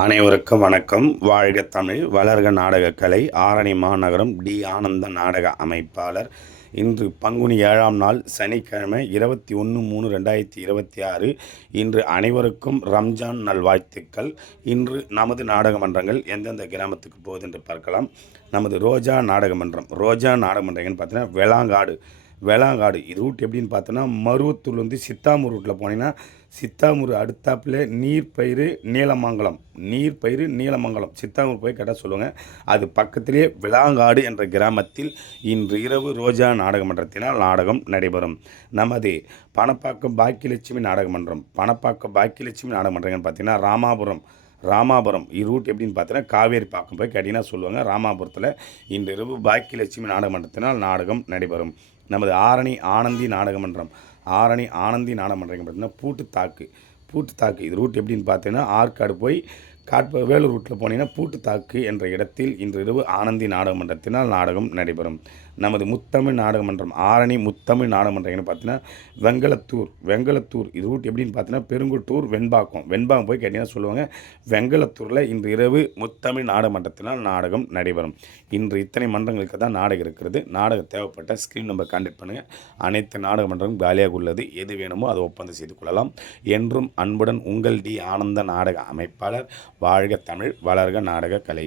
அனைவருக்கும் வணக்கம். வாழ்க தமிழ், வளர்க நாடகக்கலை. ஆரணி மாநகரம் டி. ஆனந்த நாடக அமைப்பாளர். இன்று பங்குனி 7ஆம் நாள் சனிக்கிழமை 21/3/2026. இன்று அனைவருக்கும் ரம்ஜான் நல்வாழ்த்துக்கள். இன்று நமது நாடக மன்றங்கள் எந்தெந்த கிராமத்துக்கு போகுது என்று பார்க்கலாம். நமது ரோஜா நாடகமன்றம் எங்கன்னு பார்த்தீங்கன்னா வேளாங்காடு. இது ரூட் எப்படின்னு பார்த்தோன்னா, மருவத்தூர்லேருந்து சித்தாமூர் ரூட்டில் போனீங்கன்னா, சித்தாமூர் அடுத்தாப்பில் நீர்பயிறு நீலமங்கலம் சித்தாமூர் போய் கேட்டால் சொல்லுவாங்க. அது பக்கத்திலே விளாங்காடு என்ற கிராமத்தில் இன்று இரவு ரோஜா நாடகமன்றத்தினால் நாடகம் நடைபெறும். நமது பணப்பாக்கம் பாக்கியலட்சுமி நாடகமன்றம் நாடகமன்றங்கன்னு பார்த்தீங்கன்னா, ராமாபுரம் ரூட் எப்படின்னு பார்த்தீங்கன்னா, காவேரி பாக்கம் போய் கேட்டிங்கன்னா சொல்லுவாங்க. ராமாபுரத்தில் இன்று இரவு பாக்கியலட்சுமி நாடகமன்றத்தினால் நாடகம் நடைபெறும். நமது ஆரணி ஆனந்தி நாடகமன்றம் பார்த்தீங்கன்னா, பூட்டுத்தாக்கு இது ரூட் எப்படின்னு பார்த்தீங்கன்னா, ஆற்காடு போய் வேலூர் ரூட்டில் போனீங்கன்னா பூட்டுத்தாக்கு என்ற இடத்தில் இன்று இரவு ஆனந்தி நாடகமன்றத்தினால் நாடகம் நடைபெறும். நமது முத்தமிழ் நாடகமன்றம் ஆரணி முத்தமிழ் நாடகமன்றம் பார்த்தீங்கன்னா, வெங்கலத்தூர் இது ரூட் எப்படின்னு பார்த்தீங்கன்னா, பெருங்குட்டூர் வெண்பாக்கம் போய் கேட்டிங்கன்னா சொல்லுவாங்க. வெங்கலத்தூரில் இன்று இரவு முத்தமிழ் நாடகமன்றத்தினால் நாடகம் நடைபெறும். இன்று இத்தனை மன்றங்களுக்கு தான் நாடகம் இருக்கிறது. நாடகம் தேவைப்பட்ட ஸ்க்ரீன் நம்பர் கான்டாக்ட் பண்ணுங்கள். அனைத்து நாடகமன்றமும் காலியாக உள்ளது. எது வேணுமோ அதை ஒப்பந்தம் செய்து கொள்ளலாம். என்றும் அன்புடன் உங்கள் டி. ஆனந்த நாடக அமைப்பாளர். வாழ்க தமிழ், வளர்க நாடக கலை.